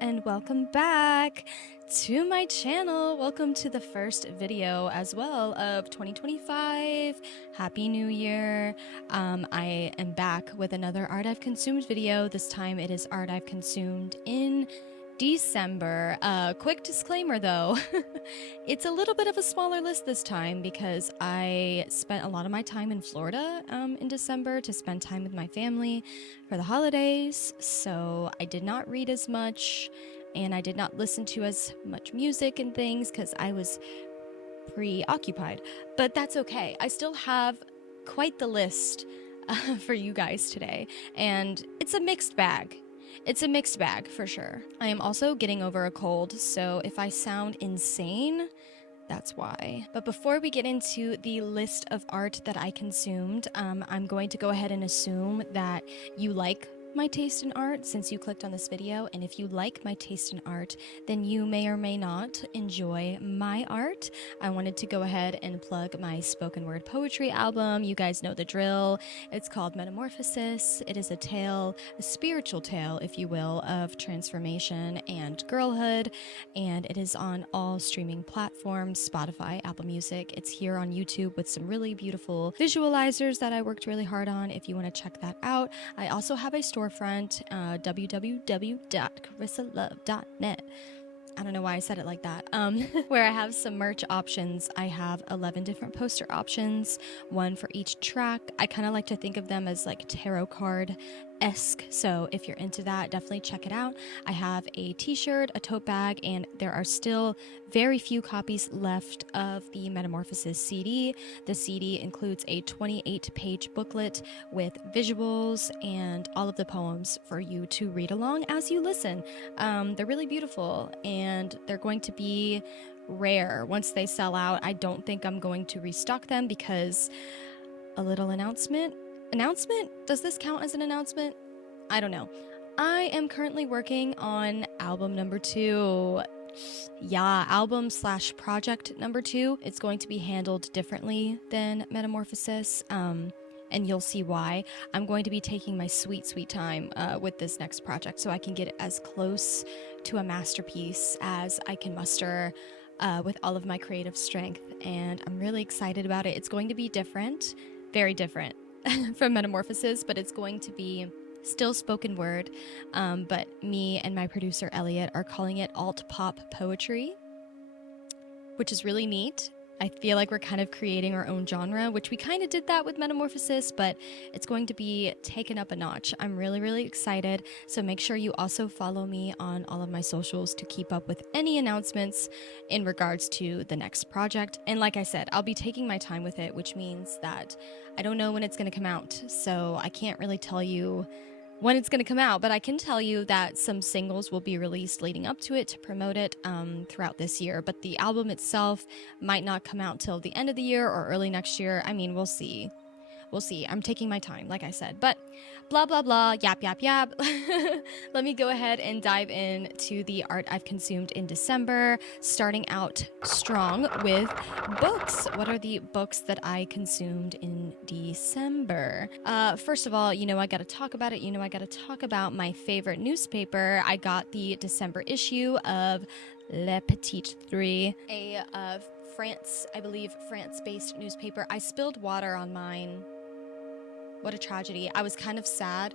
and welcome back to my channel. Welcome to the first video as well of 2025. Happy New Year. I am back with another art I've consumed video. This time it is art I've consumed in December. Quick disclaimer though, it's a little bit of a smaller list this time because I spent a lot of my time in Florida in December to spend time with my family for the holidays, so I did not read as much and I did not listen to as much music and things because I was preoccupied, but that's okay. I still have quite the list for you guys today, and it's a mixed bag. It's a mixed bag for sure. I am also getting over a cold, so if I sound insane, that's why. But before we get into the list of art that I consumed, I'm going to go ahead and assume that you like my taste in art since you clicked on this video, and if you like my taste in art, then you may or may not enjoy my art. I wanted to go ahead and plug my spoken word poetry album. You guys know the drill. It's called Metamorphosis. It is a tale, a spiritual tale, if you will, of transformation and girlhood, and it is on all streaming platforms, Spotify, Apple Music. It's here on YouTube with some really beautiful visualizers that I worked really hard on if you want to check that out. I also have a storefront, www.carissalove.net. I don't know why I said it like that, where I have some merch options. I have 11 different poster options, one for each track. I kind of like to think of them as like tarot card-esque, so if you're into that, definitely check it out. I have a t-shirt, a tote bag, and there are still very few copies left of the Metamorphosis CD. The CD includes a 28-page booklet with visuals and all of the poems for you to read along as you listen. They're really beautiful, and they're going to be rare once they sell out. I don't think I'm going to restock them because a little announcement? Does this count as an announcement? I don't know. I am currently working on album number 2. Yeah, album / project number 2. It's going to be handled differently than Metamorphosis, and you'll see why. I'm going to be taking my sweet time with this next project so I can get it as close to a masterpiece as I can muster with all of my creative strength, and I'm really excited about it. It's going to be different, very different from Metamorphosis, but it's going to be still spoken word, but me and my producer Elliot are calling it alt pop poetry, which is really neat. I feel like we're kind of creating our own genre, which we kind of did that with Metamorphosis, but it's going to be taken up a notch. I'm really excited, so make sure you also follow me on all of my socials to keep up with any announcements in regards to the next project. And like I said, I'll be taking my time with it, which means that I don't know when it's going to come out, so I can't really tell you when it's going to come out, but I can tell you that some singles will be released leading up to it to promote it throughout this year, but the album itself might not come out till the end of the year or early next year. I mean, we'll see. We'll see. I'm taking my time, like I said, but blah, blah, blah, yap. Let me go ahead and dive into the art I've consumed in December, starting out strong with books. What are the books that I consumed in December? First of all, you know I gotta talk about it. You know I gotta talk about my favorite newspaper. I got the December issue of Le Petit Three, France-based newspaper. I spilled water on mine. What a tragedy. I was kind of sad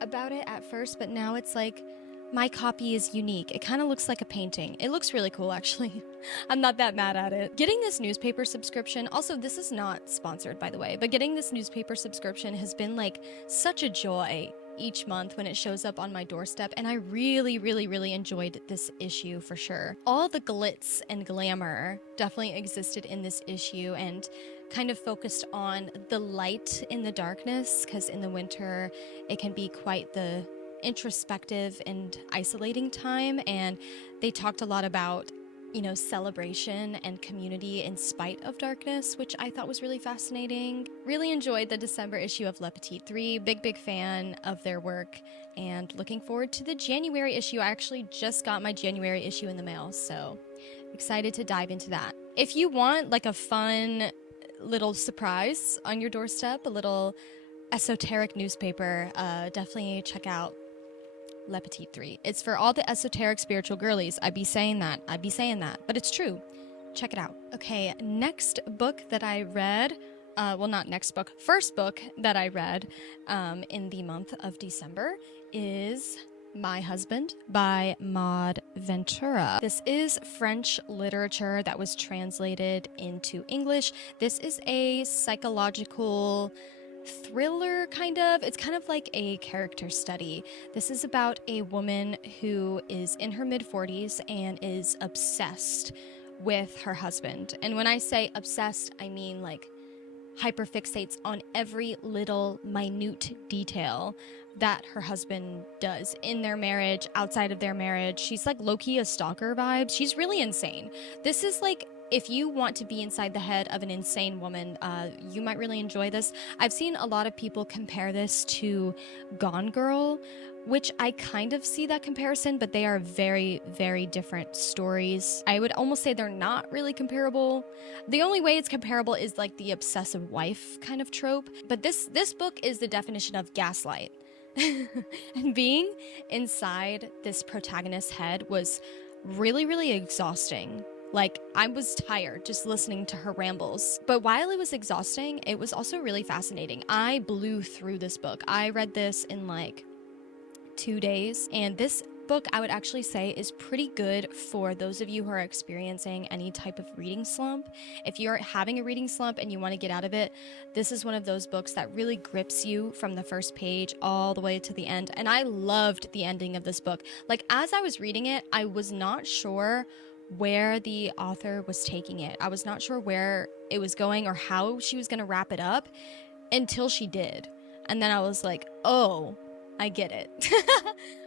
about it at first, but now it's like my copy is unique. It kind of looks like a painting. It looks really cool, actually. I'm not that mad at it. Getting this newspaper subscription, also this is not sponsored by the way, but getting this newspaper subscription has been like such a joy each month when it shows up on my doorstep, and I really enjoyed this issue for sure. All the glitz and glamour definitely existed in this issue and kind of focused on the light in the darkness, because in the winter it can be quite the introspective and isolating time, and they talked a lot about, you know, celebration and community in spite of darkness, which I thought was really fascinating. Really enjoyed the December issue of Le Petit Three. Big fan of their work, and looking forward to the January issue. I actually just got my January issue in the mail, so excited to dive into that. If you want like a fun little surprise on your doorstep, a little esoteric newspaper, definitely check out Le Petit Three. It's for all the esoteric spiritual girlies. I'd be saying that, but it's true. Check it out. Okay, next book that I read, well, not next book, first book that I read in the month of December is My Husband by Maud Ventura. This is French literature that was translated into English. This is a psychological thriller, kind of. It's kind of like a character study. This is about a woman who is in her mid-40s and is obsessed with her husband. And when I say obsessed, I mean like hyperfixates on every little minute detail that her husband does in their marriage, outside of their marriage. She's like low-key a stalker vibe. She's really insane. This is like, if you want to be inside the head of an insane woman, you might really enjoy this. I've seen a lot of people compare this to Gone Girl, which I kind of see that comparison, but they are very, very different stories. I would almost say they're not really comparable. The only way it's comparable is like the obsessive wife kind of trope. But this book is the definition of gaslight. And being inside this protagonist's head was really, really exhausting. Like, I was tired just listening to her rambles. But while it was exhausting, it was also really fascinating. I blew through this book. I read this in like 2 days. And this book, I would actually say, is pretty good for those of you who are experiencing any type of reading slump. If you're having a reading slump and you want to get out of it, this is one of those books that really grips you from the first page all the way to the end. And I loved the ending of this book. Like, as I was reading it, I was not sure where the author was taking it. I was not sure where it was going or how she was going to wrap it up until she did. And then I was like, oh, I get it.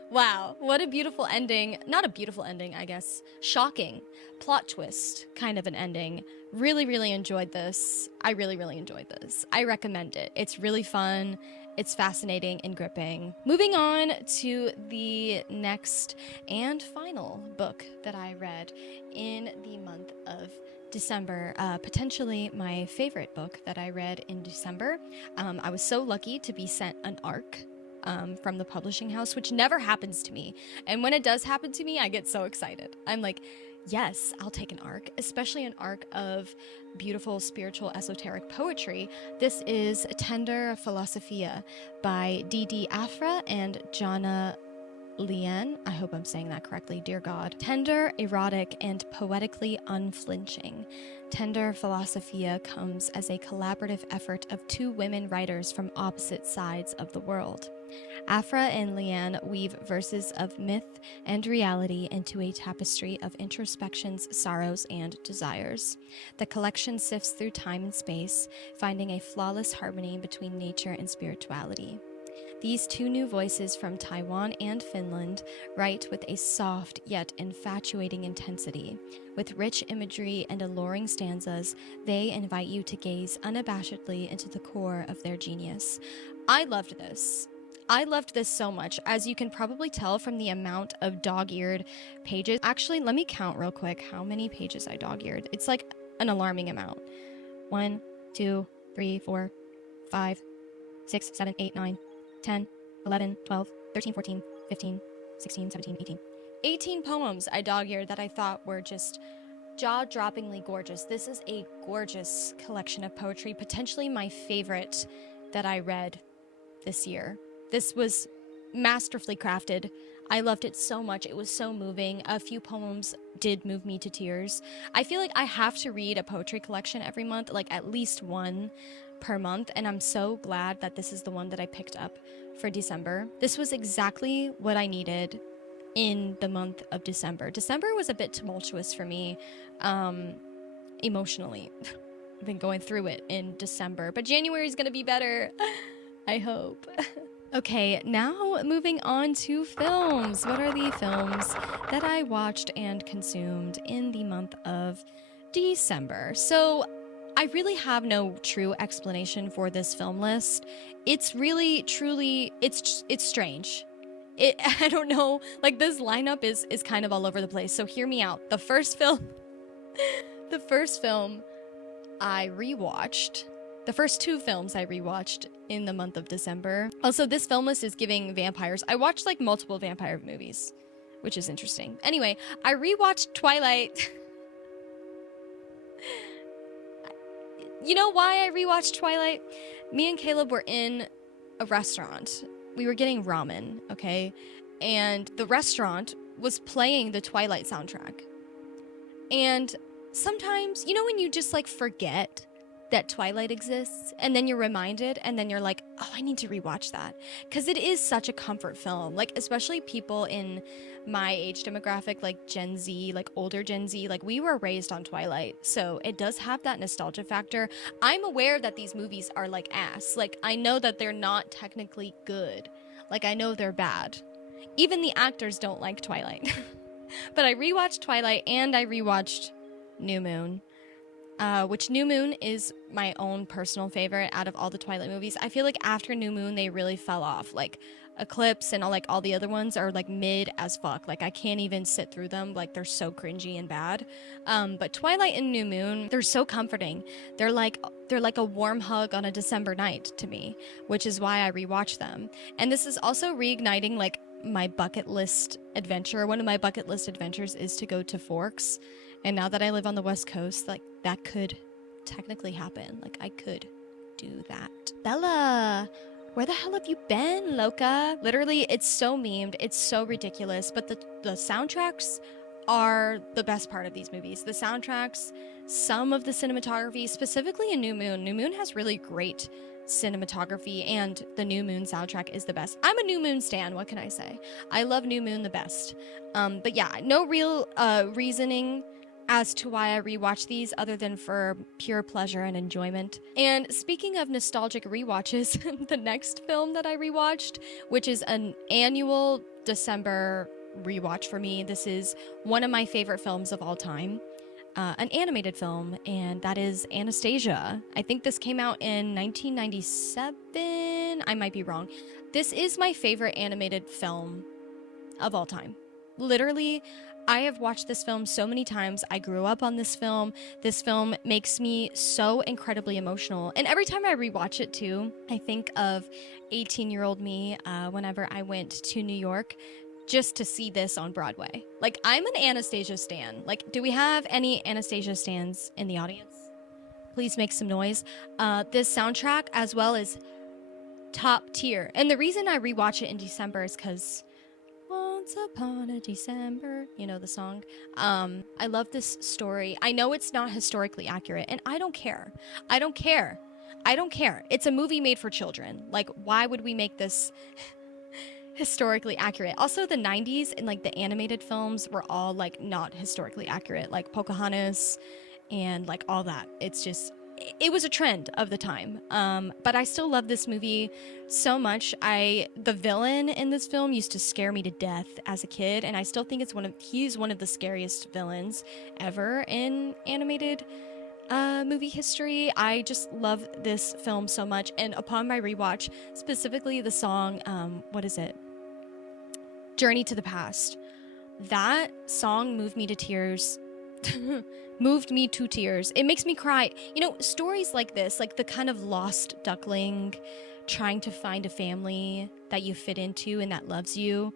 Wow, what a beautiful ending. Not a beautiful ending, I guess. Shocking. Plot twist kind of an ending. Really, really enjoyed this. I really, really enjoyed this. I recommend it. It's really fun. It's fascinating and gripping. Moving on to the next and final book that I read in the month of December, potentially my favorite book that I read in December. I was so lucky to be sent an ARC from the publishing house, which never happens to me. And when it does happen to me, I get so excited. I'm like, yes, I'll take an ARC, especially an ARC of beautiful, spiritual, esoteric poetry. This is Tender Philosophia by D.D. Afra and Jana Lien. I hope I'm saying that correctly, dear God. Tender, erotic, and poetically unflinching. Tender Philosophia comes as a collaborative effort of two women writers from opposite sides of the world. Afra and Leanne weave verses of myth and reality into a tapestry of introspections, sorrows, and desires. The collection sifts through time and space, finding a flawless harmony between nature and spirituality. These two new voices from Taiwan and Finland write with a soft yet infatuating intensity. With rich imagery and alluring stanzas, they invite you to gaze unabashedly into the core of their genius. I loved this. I loved this so much, as you can probably tell from the amount of dog-eared pages. Actually, let me count real quick how many pages I dog-eared. It's like an alarming amount. 1, 2, 3, 4, 5, 6, 7, 8, 9, 10, 11, 12, 13, 14, 15, 16, 17, 18. 18 poems I dog-eared that I thought were just jaw-droppingly gorgeous. This is a gorgeous collection of poetry, potentially my favorite that I read this year. This was masterfully crafted. I loved it so much. It was so moving. A few poems did move me to tears. I feel like I have to read a poetry collection every month, like at least one per month, and I'm so glad that this is the one that I picked up for December. This was exactly what I needed in the month of December. December was a bit tumultuous for me, emotionally. I've been going through it in December, but January is gonna be better. I hope. Okay, now moving on to films. What are the films that I watched and consumed in the month of December? So I really have no true explanation for this film list. It's really, truly, it's strange. I don't know, like this lineup is kind of all over the place. So hear me out. The first film I rewatched The first 2 films I rewatched in the month of December. Also, this film list is giving vampires. I watched like multiple vampire movies, which is interesting. Anyway, I rewatched Twilight. You know why I rewatched Twilight? Me and Caleb were in a restaurant. We were getting ramen, okay? And the restaurant was playing the Twilight soundtrack. And sometimes, you know when you just like forget that Twilight exists, and then you're reminded, and then you're like, oh, I need to rewatch that. Because it is such a comfort film. Like, especially people in my age demographic, like Gen Z, like older Gen Z, like we were raised on Twilight. So it does have that nostalgia factor. I'm aware that these movies are like ass. Like, I know that they're not technically good. Like, I know they're bad. Even the actors don't like Twilight. But I rewatched Twilight, and I rewatched New Moon. Which New Moon is my own personal favorite out of all the Twilight movies. I feel like after New Moon, they really fell off. Like, Eclipse and all the other ones are like mid as fuck. Like, I can't even sit through them. Like, they're so cringy and bad. But Twilight and New Moon, they're so comforting. They're like a warm hug on a December night to me, which is why I rewatch them. And this is also reigniting like my bucket list adventure. One of my bucket list adventures is to go to Forks. And now that I live on the West Coast, like, that could technically happen. Like, I could do that. Bella, where the hell have you been, Loca? Literally, it's so memed. It's so ridiculous. But the soundtracks are the best part of these movies. The soundtracks, some of the cinematography, specifically in New Moon. New Moon has really great cinematography, and the New Moon soundtrack is the best. I'm a New Moon stan, what can I say? I love New Moon the best. But yeah, no real reasoning as to why I rewatch these other than for pure pleasure and enjoyment. And speaking of nostalgic rewatches, the next film that I rewatched, which is an annual December rewatch for me, this is one of my favorite films of all time. An animated film, and that is Anastasia. I think this came out in 1997. I might be wrong. This is my favorite animated film of all time. Literally, I have watched this film so many times. I grew up on this film. This film makes me so incredibly emotional. And every time I rewatch it too, I think of 18-year-old me whenever I went to New York just to see this on Broadway. Like, I'm an Anastasia stan. Like, do we have any Anastasia stans in the audience? Please make some noise. This soundtrack as well is top tier. And the reason I rewatch it in December is because once upon a December, you know the song. I love this story. I know it's not historically accurate, and I don't care. I don't care. I don't care. It's a movie made for children. Like, why would we make this historically accurate? Also, the 90s and like the animated films were all like not historically accurate, like Pocahontas and like all that. It's just, it was a trend of the time. But I still love this movie so much. The villain in this film used to scare me to death as a kid, and I still think he's one of the scariest villains ever in animated movie history. I just love this film so much, and upon my rewatch, specifically the song, what is it? Journey to the Past. That song moved me to tears. Moved me to tears. It makes me cry. You know, stories like this, like the kind of lost duckling trying to find a family that you fit into and that loves you,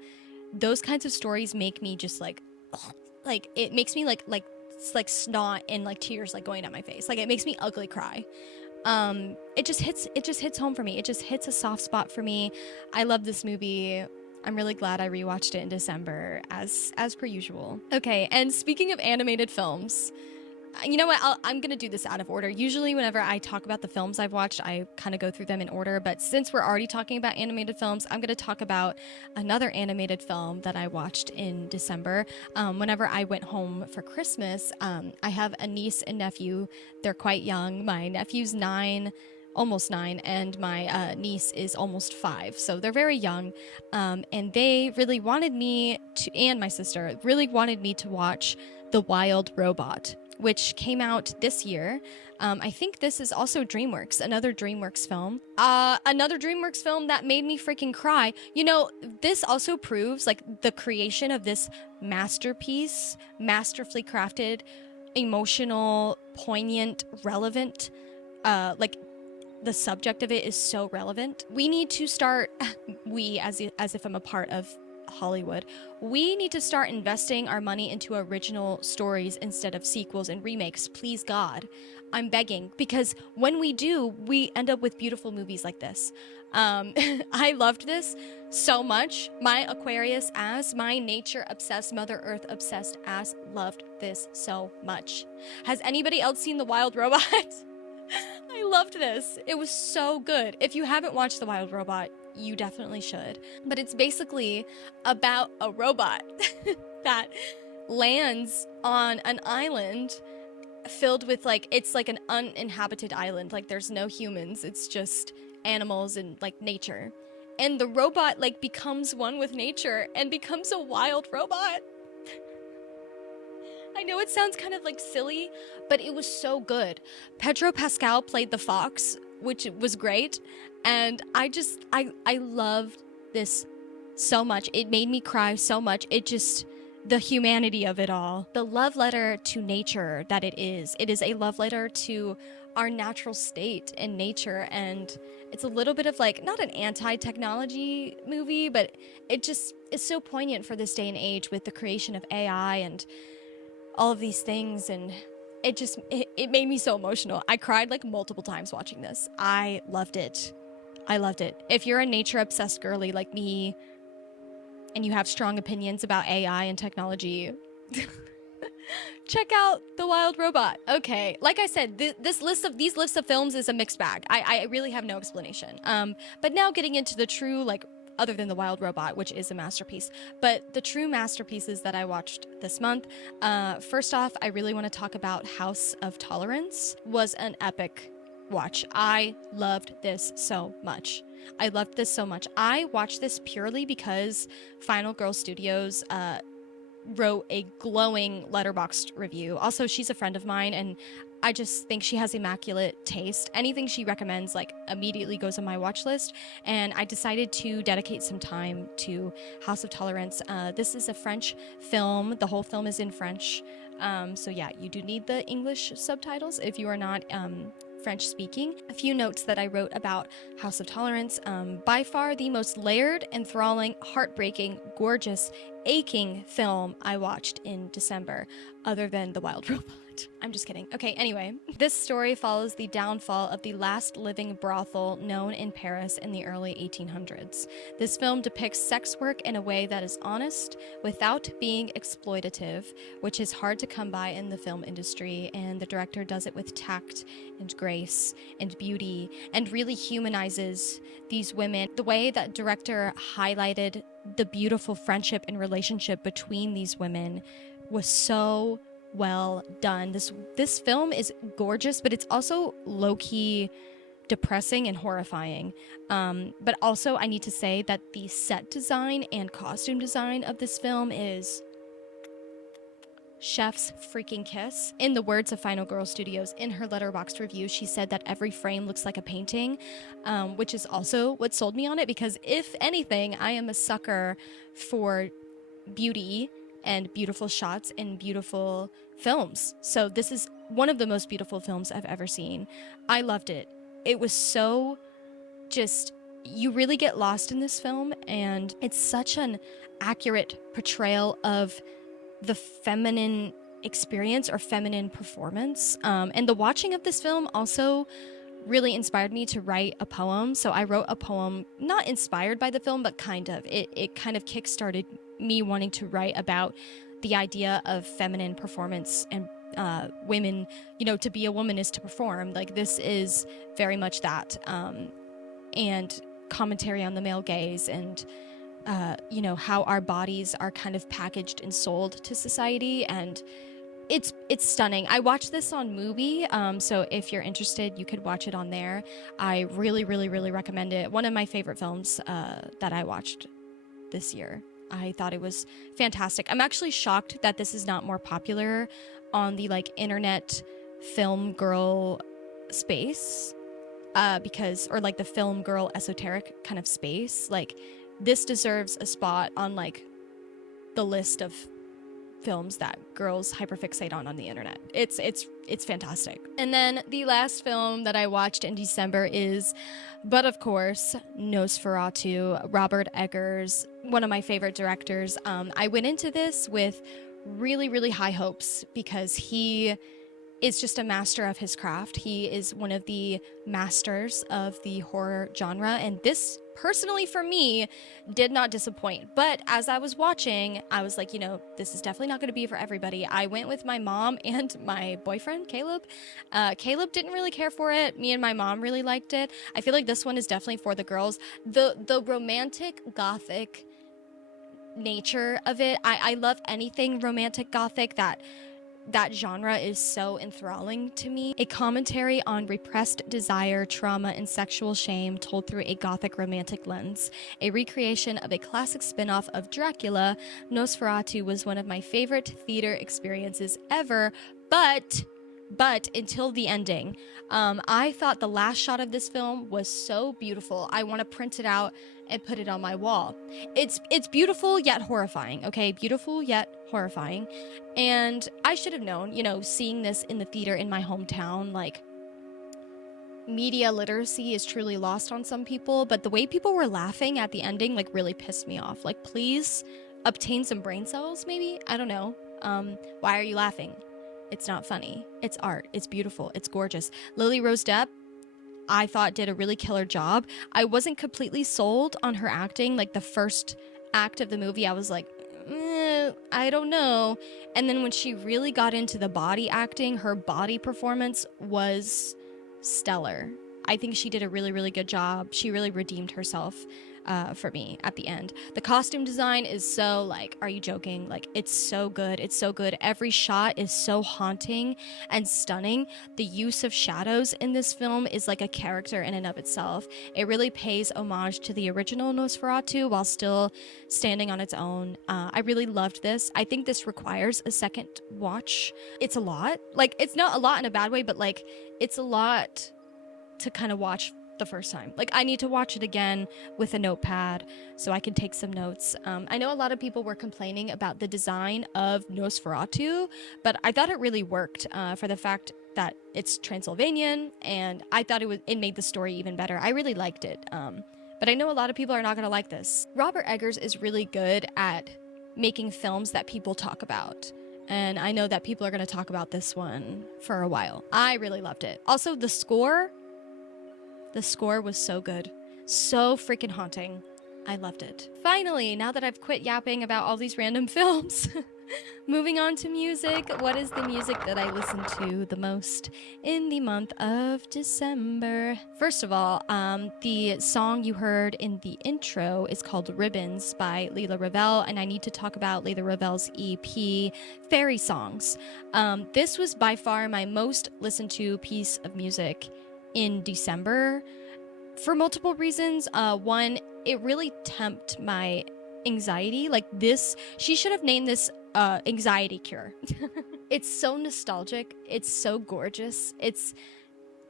those kinds of stories make me just like it makes me like snot and like tears like going down my face. Like, it makes me ugly cry. It just hits home for me. It just hits a soft spot for me. I love this movie. I'm really glad I rewatched it in December, as per usual. Okay, and speaking of animated films, you know what? I'm gonna do this out of order. Usually whenever I talk about the films I've watched, I kind of go through them in order, but since we're already talking about animated films, I'm gonna talk about another animated film that I watched in December. Whenever I went home for Christmas, I have a niece and nephew. They're quite young. My nephew's 9, almost 9, and my niece is almost 5, so they're very young, and they really wanted me to, and my sister really wanted me to watch The Wild Robot, which came out this year. I think this is also DreamWorks, another DreamWorks film. Another DreamWorks film that made me freaking cry. You know, this also proves like the creation of this masterpiece, masterfully crafted, emotional, poignant, relevant, like the subject of it is so relevant. We need to start, as if I'm a part of Hollywood, we need to start investing our money into original stories instead of sequels and remakes. Please, God, I'm begging, because when we do, we end up with beautiful movies like this. I loved this so much. My Aquarius ass, my nature obsessed, Mother Earth obsessed ass loved this so much. Has anybody else seen The Wild Robot? I loved this. It was so good. If you haven't watched The Wild Robot, you definitely should. But it's basically about a robot that lands on an island filled with, like, it's like an uninhabited island. Like, there's no humans. It's just animals and, like, nature. And the robot, like, becomes one with nature and becomes a wild robot. I know it sounds kind of, like, silly, but it was so good. Pedro Pascal played the fox, which was great. And I loved this so much. It made me cry so much. The humanity of it all. The love letter to nature that it is. It is a love letter to our natural state in nature. And it's a little bit of, like, not an anti-technology movie, but it just is so poignant for this day and age with the creation of AI and all of these things. And it made me so emotional. I cried, like, multiple times watching this. I loved it. I loved it. If you're a nature-obsessed girly like me, and you have strong opinions about AI and technology, check out The Wild Robot. Okay, like I said, these lists of films is a mixed bag. I really have no explanation. But now getting into the true, like, other than The Wild Robot, which is a masterpiece, but the true masterpieces that I watched this month. First off, I really want to talk about House of Tolerance. Was an epic watch. I loved this so much. I watched this purely because Final Girl Studios wrote a glowing Letterboxd review. Also, she's a friend of mine, and I just think she has immaculate taste. Anything she recommends, like, immediately goes on my watch list, and I decided to dedicate some time to House of Tolerance. This is a French film. The whole film is in French. So yeah, you do need the English subtitles if you are not French speaking. A few notes that I wrote about House of Tolerance. By far the most layered, enthralling, heartbreaking, gorgeous, aching film I watched in December, other than The Wild Robot. I'm just kidding. Okay, anyway, this story follows the downfall of the last living brothel known in Paris in the early 1800s. This film depicts sex work in a way that is honest without being exploitative, which is hard to come by in the film industry, and the director does it with tact and grace and beauty and really humanizes these women. The way that director highlighted the beautiful friendship and relationship between these women was so well done. This film is gorgeous, but it's also low-key depressing and horrifying. But also, I need to say that the set design and costume design of this film is chef's freaking kiss. In the words of Final Girl Studios, in her Letterboxd review, she said that every frame looks like a painting, which is also what sold me on it, because if anything, I am a sucker for beauty and beautiful shots and beautiful films. So this is one of the most beautiful films I've ever seen. I loved it. It was so just, you really get lost in this film, and it's such an accurate portrayal of the feminine experience or feminine performance. And the watching of this film also really inspired me to write a poem. So I wrote a poem, not inspired by the film, but kind of. It kind of kickstarted me wanting to write about the idea of feminine performance and women, to be a woman is to perform. Like, this is very much that. And commentary on the male gaze and, how our bodies are kind of packaged and sold to society. And it's stunning. I watched this on Mubi, so if you're interested, you could watch it on there. I really, really, really recommend it. One of my favorite films that I watched this year. I thought it was fantastic. I'm actually shocked that this is not more popular on the, like, internet film girl space, or like the film girl esoteric kind of space. Like, this deserves a spot on, like, the list of films that girls hyperfixate on the internet. It's fantastic. And then the last film that I watched in December is, but of course, Nosferatu, Robert Eggers, one of my favorite directors. I went into this with really, really high hopes because he is just a master of his craft. He is one of the masters of the horror genre, and this, personally for me, did not disappoint. But as I was watching, I was like, this is definitely not going to be for everybody. I went with my mom and my boyfriend, Caleb. Caleb didn't really care for it. Me and my mom really liked it. I feel like this one is definitely for the girls. The romantic gothic nature of it, I love anything romantic gothic. That genre is so enthralling to me. A commentary on repressed desire, trauma, and sexual shame told through a gothic romantic lens. A recreation of a classic spin-off of Dracula, Nosferatu was one of my favorite theater experiences ever, but until the ending. I thought the last shot of this film was so beautiful. I want to print it out and put it on my wall. It's beautiful yet horrifying, okay? Beautiful yet horrifying. And I should have known, seeing this in the theater in my hometown, like, media literacy is truly lost on some people, but the way people were laughing at the ending, like, really pissed me off. Like, please obtain some brain cells, maybe? I don't know. Why are you laughing? It's not funny. It's art. It's beautiful. It's gorgeous. Lily Rose Depp, I thought, did a really killer job. I wasn't completely sold on her acting. Like, the first act of the movie, I was like, I don't know. And then when she really got into the body acting, her body performance was stellar. I think she did a really, really good job. She really redeemed herself for me at the end. The costume design is so, like, are you joking? Like, it's so good. It's so good. Every shot is so haunting and stunning. The use of shadows in this film is like a character in and of itself. It really pays homage to the original Nosferatu while still standing on its own. I really loved this. I think this requires a second watch. It's a lot. Like, it's not a lot in a bad way, but, like, it's a lot to kind of watch the first time. Like, I need to watch it again with a notepad so I can take some notes. I know a lot of people were complaining about the design of Nosferatu, but I thought it really worked for the fact that it's Transylvanian, and I thought it made the story even better. I really liked it. But I know a lot of people are not going to like this. Robert Eggers is really good at making films that people talk about. And I know that people are going to talk about this one for a while. I really loved it. Also, the score was so good. So freaking haunting. I loved it. Finally, now that I've quit yapping about all these random films, moving on to music. What is the music that I listen to the most in the month of December? First of all, the song you heard in the intro is called Ribbons by Lila Ravelle, and I need to talk about Lila Ravelle's EP, Fairy Songs. This was by far my most listened to piece of music in December for multiple reasons. One, it really tempted my anxiety. Like, this, she should have named this anxiety cure. It's so nostalgic. It's so gorgeous. It's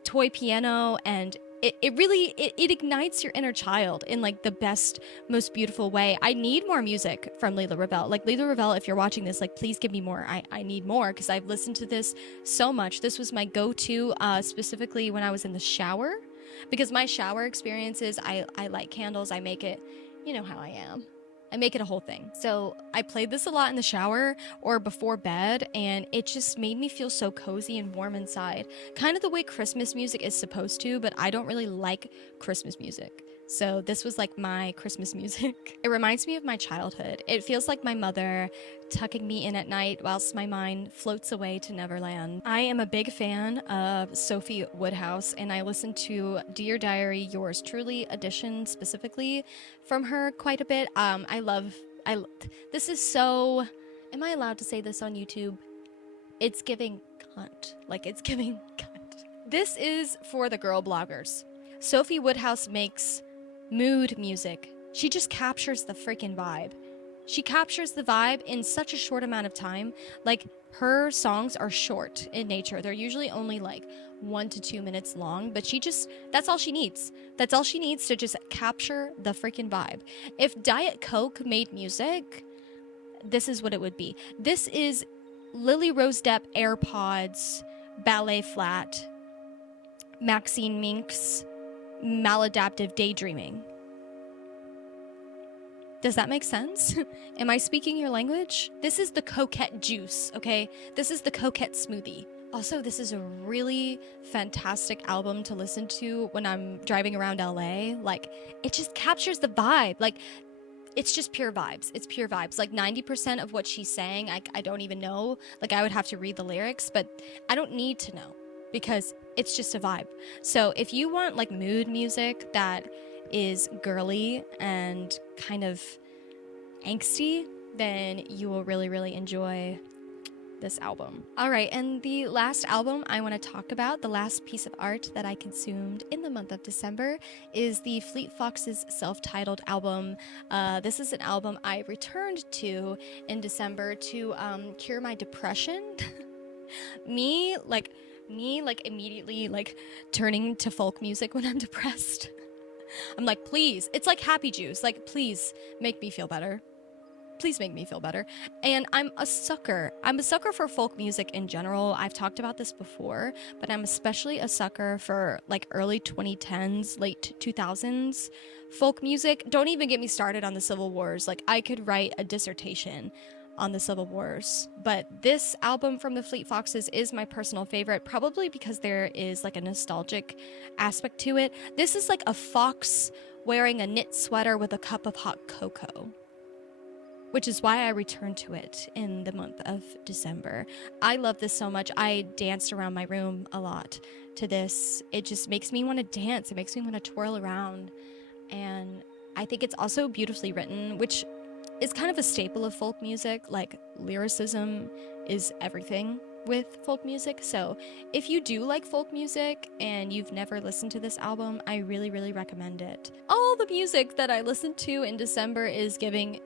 toy piano, and it really ignites your inner child in, like, the best, most beautiful way. I need more music from Lila Ravelle. Like, Lila Ravelle, if you're watching this, like, please give me more. I need more, because I've listened to this so much. This was my go-to, specifically when I was in the shower, because my shower experiences, I light candles. I make it, you know how I am. I make it a whole thing. So I played this a lot in the shower or before bed, and it just made me feel so cozy and warm inside. Kind of the way Christmas music is supposed to, but I don't really like Christmas music. So this was like my Christmas music. It reminds me of my childhood. It feels like my mother tucking me in at night whilst my mind floats away to Neverland. I am a big fan of Sophie Woodhouse, and I listen to Dear Diary, Yours Truly edition specifically from her quite a bit. This is so, am I allowed to say this on YouTube? It's giving cunt. Like, it's giving cunt. This is for the girl bloggers. Sophie Woodhouse makes mood music. She just captures the freaking vibe. She captures the vibe in such a short amount of time. Like, her songs are short in nature. They're usually only like 1 to 2 minutes long, but that's all she needs. That's all she needs to just capture the freaking vibe. If Diet Coke made music, this is what it would be. This is Lily Rose Depp AirPods, Ballet Flat, Maxine Mink's Maladaptive Daydreaming. Does that make sense? Am I speaking your language? This is the coquette juice, okay? This is the coquette smoothie. Also, this is a really fantastic album to listen to when I'm driving around LA. Like, it just captures the vibe. Like, it's just pure vibes. It's pure vibes. Like 90% of what she's saying, I don't even know. Like, I would have to read the lyrics, but I don't need to know because it's just a vibe. So if you want like mood music that is girly and kind of angsty, then you will really, really enjoy this album. All right, and the last album I want to talk about, the last piece of art that I consumed in the month of December, is the Fleet Foxes self-titled album. This is an album I returned to in December to cure my depression. me immediately like turning to folk music when I'm depressed. I'm like, please, it's like happy juice. Like, please make me feel better. Please make me feel better. And I'm a sucker. I'm a sucker for folk music in general. I've talked about this before, but I'm especially a sucker for like early 2010s, late 2000s folk music. Don't even get me started on the Civil Wars. Like, I could write a dissertation on the Civil Wars. But this album from the Fleet Foxes is my personal favorite, probably because there is like a nostalgic aspect to it. This is like a fox wearing a knit sweater with a cup of hot cocoa, which is why I returned to it in the month of December. I love this so much. I danced around my room a lot to this. It just makes me want to dance. It makes me want to twirl around. And I think it's also beautifully written, which is kind of a staple of folk music. Like, lyricism is everything with folk music. So if you do like folk music and you've never listened to this album, I really, really recommend it. All the music that I listened to in December is giving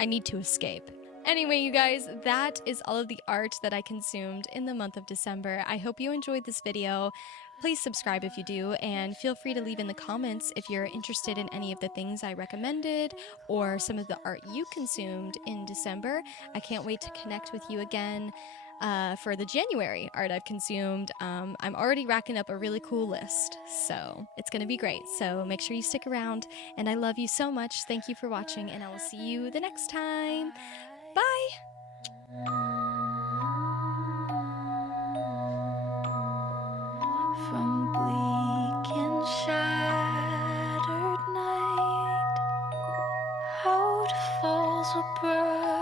I need to escape. Anyway, you guys, that is all of the art that I consumed in the month of December. I hope you enjoyed this video. Please subscribe if you do, and feel free to leave in the comments if you're interested in any of the things I recommended or some of the art you consumed in December. I can't wait to connect with you again for the January art I've consumed. I'm already racking up a really cool list, so it's gonna be great. So make sure you stick around, and I love you so much. Thank you for watching, and I will see you the next time. Bye! From bleak and shattered night, out falls a bright